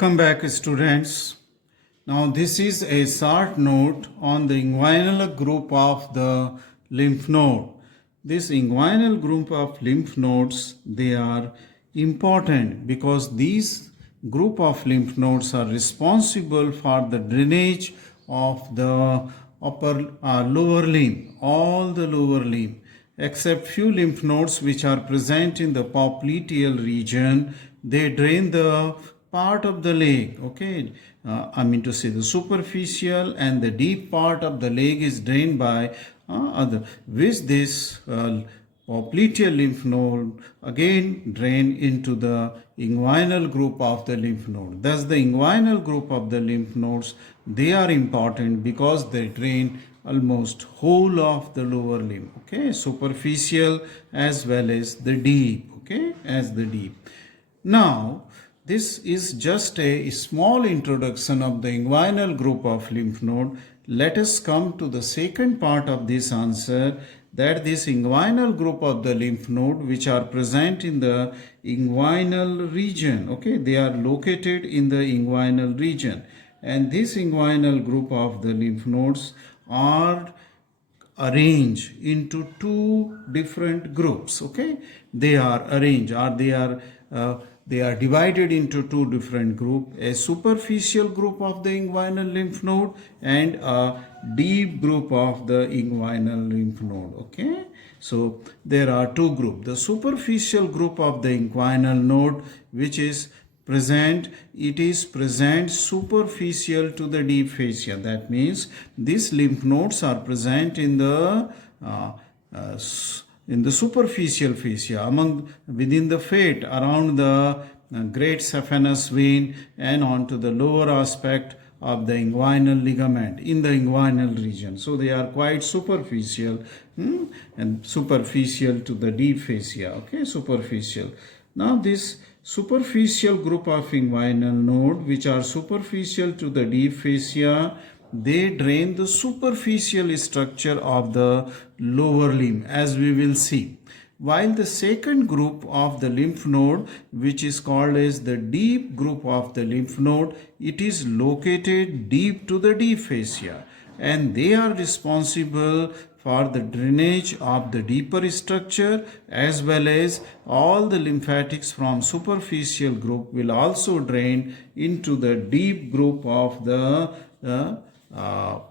Welcome back, students. Now this is a short note on the inguinal group of the lymph node. This inguinal group of lymph nodes, they are important because these group of lymph nodes are responsible for the drainage of the upper lower limb, all the lower limb, except few lymph nodes which are present in the popliteal region. They drain the part of the leg, okay, I mean to say the superficial and the deep part of the leg is drained by other, which this popliteal lymph node again drain into the inguinal group of the lymph node. Thus the inguinal group of the lymph nodes, they are important because they drain almost whole of the lower limb, okay, superficial as well as the deep, okay, as the deep. Now this is just a small introduction of the inguinal group of lymph node. Let us come to the second part of this answer, that this inguinal group of the lymph node which are present in the inguinal region, okay, they are located in the inguinal region, and this inguinal group of the lymph nodes are arranged into two different groups, okay, they are arranged or they are divided into two different groups, a superficial group of the inguinal lymph node and a deep group of the inguinal lymph node, okay. So there are two groups. The superficial group of the inguinal node, which is present, it is present superficial to the deep fascia. That means these lymph nodes are present in the superficial fascia, within the fat around the great saphenous vein and onto the lower aspect of the inguinal ligament in the inguinal region. So they are quite superficial and superficial to the deep fascia, okay, superficial. Now this superficial group of inguinal node which are superficial to the deep fascia, they drain the superficial structure of the lower limb, as we will see. While the second group of the lymph node, which is called as the deep group of the lymph node, it is located deep to the deep fascia, and they are responsible for the drainage of the deeper structure, as well as all the lymphatics from superficial group will also drain into the deep group of the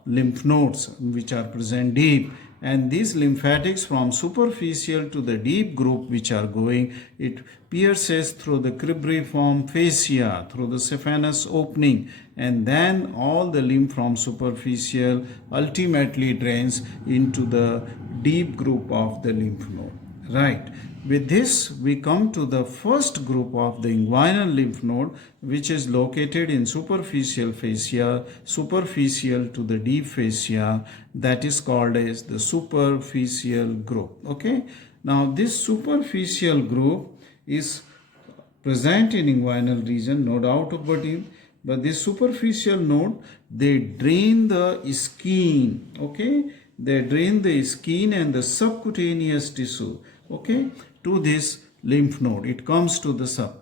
lymph nodes which are present deep. And these lymphatics from superficial to the deep group which are going, it pierces through the cribriform fascia, through the saphenous opening, and then all the lymph from superficial ultimately drains into the deep group of the lymph node, right. With this, we come to the first group of the inguinal lymph node, which is located in superficial fascia, superficial to the deep fascia, that is called as the superficial group, okay. Now this superficial group is present in inguinal region, no doubt about it, but this superficial node, they drain the skin, okay, they drain the skin and the subcutaneous tissue, okay, to this lymph node. It comes to the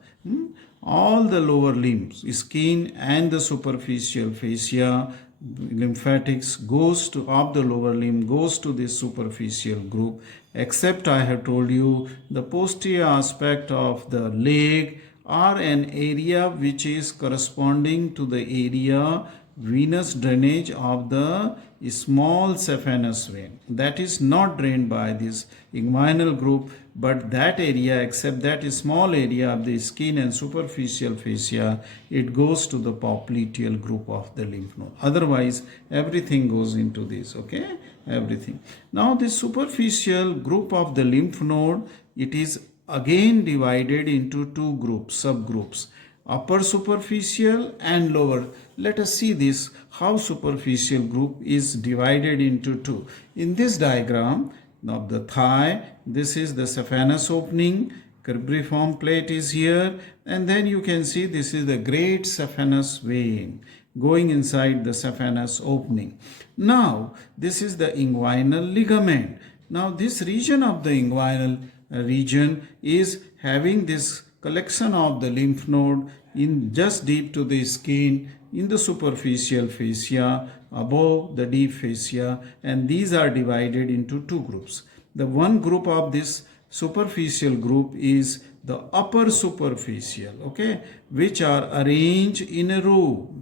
all the lower limbs, skin and the superficial fascia, lymphatics goes to of the lower limb goes to this superficial group, except I have told you the posterior aspect of the leg or an area which is corresponding to the area venous drainage of the small saphenous vein, that is not drained by this inguinal group, but that area, except that small area of the skin and superficial fascia, it goes to the popliteal group of the lymph node. Otherwise everything goes into this, okay, everything. Now this superficial group of the lymph node, it is again divided into two groups, subgroups, upper superficial and lower. Let us see this, how superficial group is divided into two. In this diagram of the thigh, this is the saphenous opening, cribriform plate is here, and then you can see this is the great saphenous vein going inside the saphenous opening. Now this is the inguinal ligament. Now this region of the inguinal region is having this collection of the lymph node in just deep to the skin in the superficial fascia above the deep fascia, and these are divided into two groups. The one group of this superficial group is the upper superficial, okay, which are arranged in a row,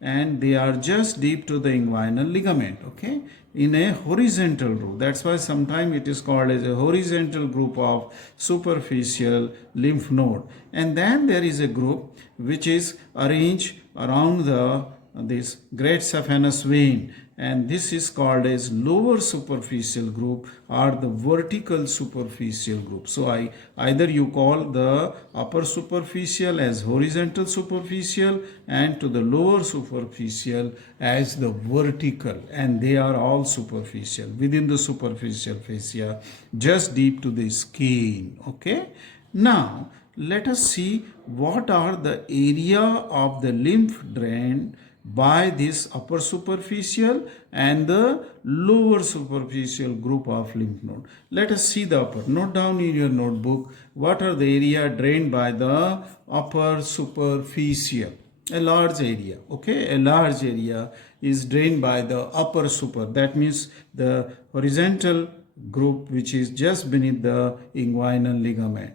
and they are just deep to the inguinal ligament, okay, in a horizontal row. That's why sometimes it is called as a horizontal group of superficial lymph node. And then there is a group which is arranged around the this great saphenous vein, and this is called as lower superficial group or the vertical superficial group. So either you call the upper superficial as horizontal superficial and to the lower superficial as the vertical, and they are all superficial within the superficial fascia just deep to the skin, okay. Now let us see what are the area of the lymph drained by this upper superficial and the lower superficial group of lymph node. Let us see the upper. Note down in your notebook what are the area drained by the upper superficial. A large area, okay, a large area is drained by the upper super. That means the horizontal group which is just beneath the inguinal ligament.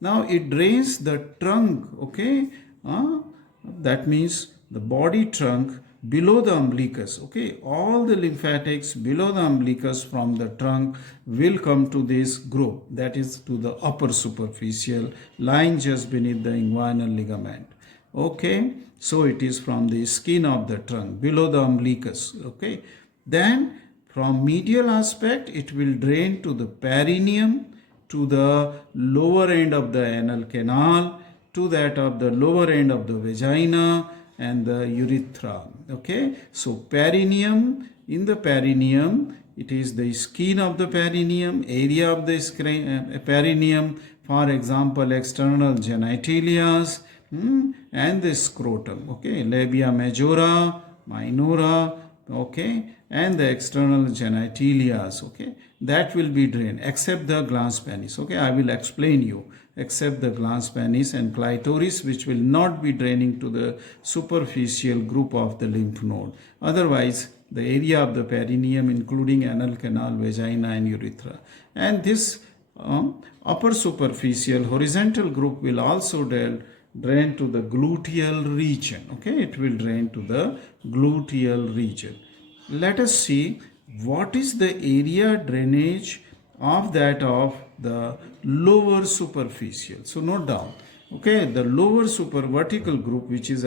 Now it drains the trunk, okay, that means the body trunk below the umbilicus, okay. All the lymphatics below the umbilicus from the trunk will come to this group, that is to the upper superficial lying just beneath the inguinal ligament, okay. So it is from the skin of the trunk below the umbilicus, okay. Then from medial aspect it will drain to the perineum, to the lower end of the anal canal, to that of the lower end of the vagina and the urethra, okay. So perineum, in the perineum it is the skin of the perineum, area of the perineum, for example external genitalia, and the scrotum, okay, labia majora, minora, okay, and the external genitalia, okay, that will be drained except the glans penis, okay. I will explain you, except the glans penis and clitoris, which will not be draining to the superficial group of the lymph node. Otherwise the area of the perineum including anal canal, vagina and urethra, and this upper superficial horizontal group will also drain to the gluteal region, okay. It will drain to the gluteal region. Let us see what is the area drainage of that of the lower superficial. So note down, okay, the lower vertical group which is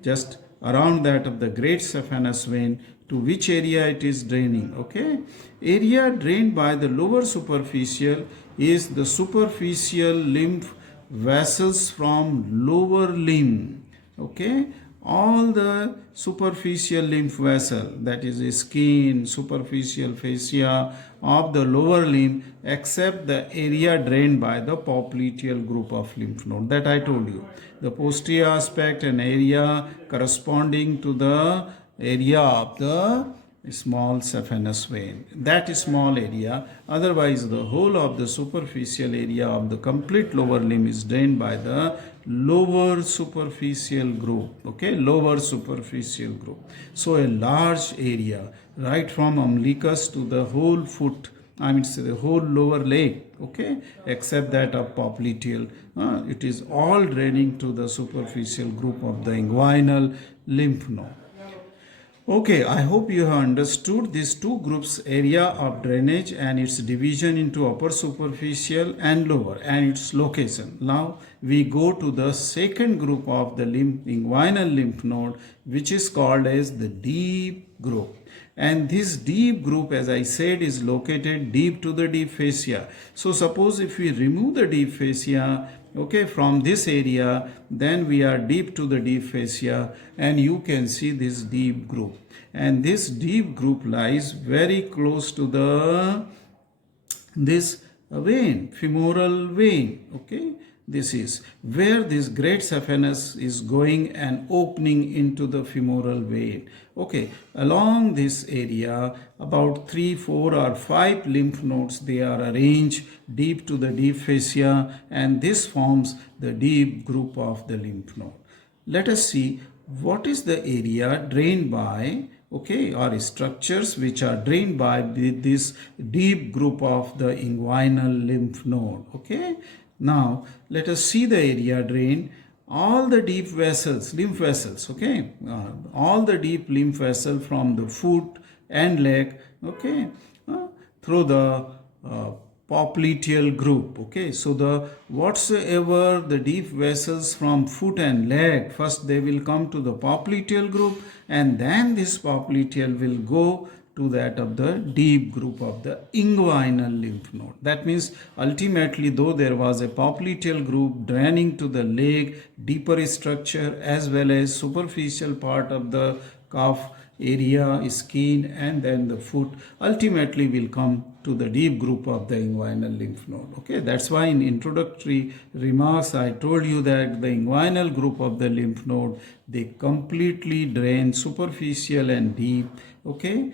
just around that of the great saphenous vein, to which area it is draining, okay. Area drained by the lower superficial is the superficial lymph vessels from lower limb, okay. All the superficial lymph vessel, that is the skin, superficial fascia of the lower limb, except the area drained by the popliteal group of lymph node, that I told you. The posterior aspect and area corresponding to the area of the small saphenous vein, that is small area. Otherwise the whole of the superficial area of the complete lower limb is drained by the lower superficial group, okay, lower superficial group. So a large area right from umbilicus to the whole foot, I mean the whole lower leg, okay, except that of popliteal, it is all draining to the superficial group of the inguinal lymph node. Okay, I hope you have understood these two groups, area of drainage and its division into upper superficial and lower and its location. Now we go to the second group of the inguinal lymph node, which is called as the deep group. And this deep group, as I said, is located deep to the deep fascia. So suppose if we remove the deep fascia, okay, from this area, then we are deep to the deep fascia, and you can see this deep group. And this deep group lies very close to the this vein, femoral vein, okay. This is where this great saphenous is going and opening into the femoral vein, okay. Along this area, about 3, 4 or 5 lymph nodes, they are arranged deep to the deep fascia, and this forms the deep group of the lymph node. let us see what is the area drained by, okay, or structures which are drained by this deep group of the inguinal lymph node. Okay, now let us see the area drained. All the deep vessels, lymph vessels, okay, all the deep lymph vessel from the foot and leg, okay, through the popliteal group. Okay, so the whatsoever the deep vessels from foot and leg, first they will come to the popliteal group, and then this popliteal will go to that of the deep group of the inguinal lymph node. That means ultimately, though there was a popliteal group draining to the leg, deeper structure as well as superficial part of the calf area, skin, and then the foot, ultimately will come to the deep group of the inguinal lymph node. Okay, that's why in introductory remarks I told you that the inguinal group of the lymph node, they completely drain superficial and deep, okay,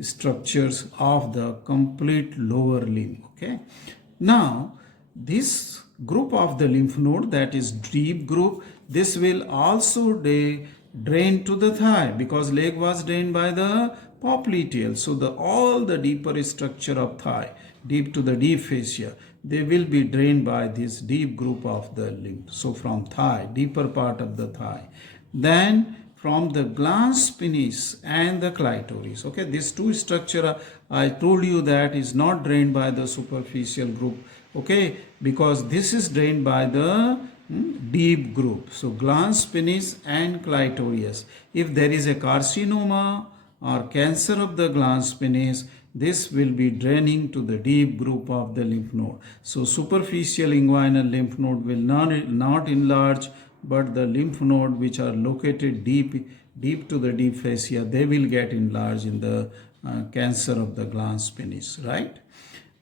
structures of the complete lower limb. Okay, now this group of the lymph node, that is deep group, this will also drain to the thigh, because leg was drained by the popliteal. So all the deeper structure of thigh, deep to the deep fascia, they will be drained by this deep group of the lymph. So from thigh, deeper part of the thigh, then from the glans penis and the clitoris. Okay, these two structure I told you that is not drained by the superficial group. Okay, because this is drained by the deep group. So glans penis and clitoris. If there is a carcinoma or cancer of the glans penis, this will be draining to the deep group of the lymph node. So superficial inguinal lymph node will not enlarge, but the lymph node which are located deep to the deep fascia, they will get enlarged in the cancer of the glans penis, right?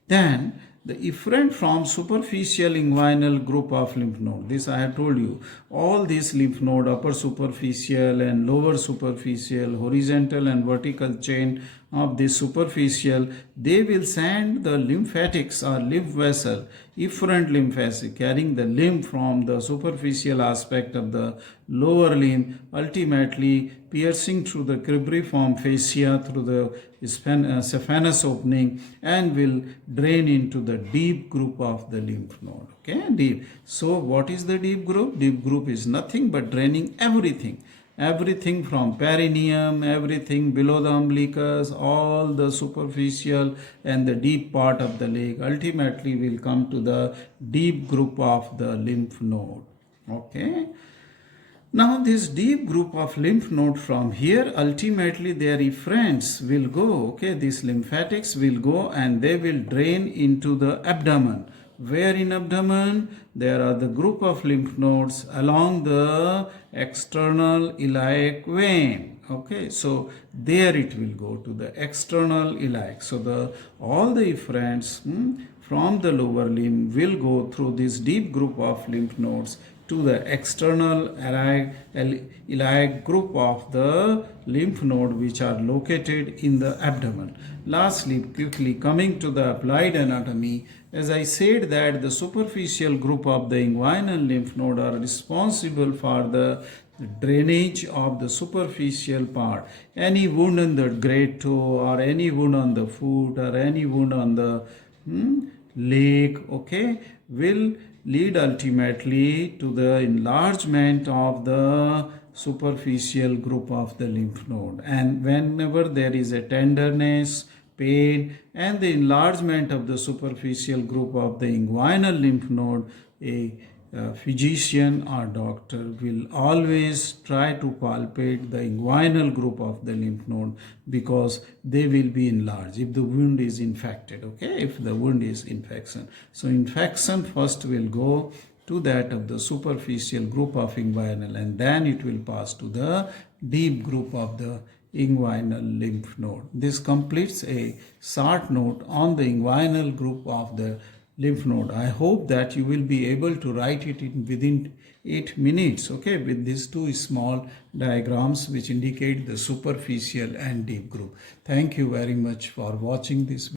Then the efferent from superficial inguinal group of lymph node. This I have told you. All these lymph node, upper superficial and lower superficial, horizontal and vertical chain of the superficial, they will send the lymphatics or lymph vessel, efferent lymph vessel, carrying the lymph from the superficial aspect of the lower limb, ultimately piercing through the cribriform fascia through the saphenous opening, and will drain into the deep group of the lymph node. Okay, deep. So what is the deep group? Deep group is nothing but draining everything from perineum, everything below the umbilicus, all the superficial and the deep part of the leg, ultimately will come to the deep group of the lymph node. Okay. Now this deep group of lymph node, from here ultimately their efferents will go, okay, these lymphatics will go and they will drain into the abdomen. Where in abdomen? There are the group of lymph nodes along the external iliac vein. Okay, so there it will go to the external iliac. So all the efferents from the lower limb will go through this deep group of lymph nodes to the external iliac group of the lymph node, which are located in the abdomen. Lastly, quickly coming to the applied anatomy, as I said that the superficial group of the inguinal lymph node are responsible for the drainage of the superficial part. Any wound on the great toe, or any wound on the foot, or any wound on the leg, okay, will lead ultimately to the enlargement of the superficial group of the lymph node. And whenever there is a tenderness, pain, and the enlargement of the superficial group of the inguinal lymph node, a physician or doctor will always try to palpate the inguinal group of the lymph node, because they will be enlarged if the wound is infected. Okay, if the wound is infection, so infection first will go to that of the superficial group of inguinal, and then it will pass to the deep group of the inguinal lymph node. This completes a short note on the inguinal group of the lymph node. I hope that you will be able to write it within 8 minutes, okay, with these two small diagrams which indicate the superficial and deep group. Thank you very much for watching this video.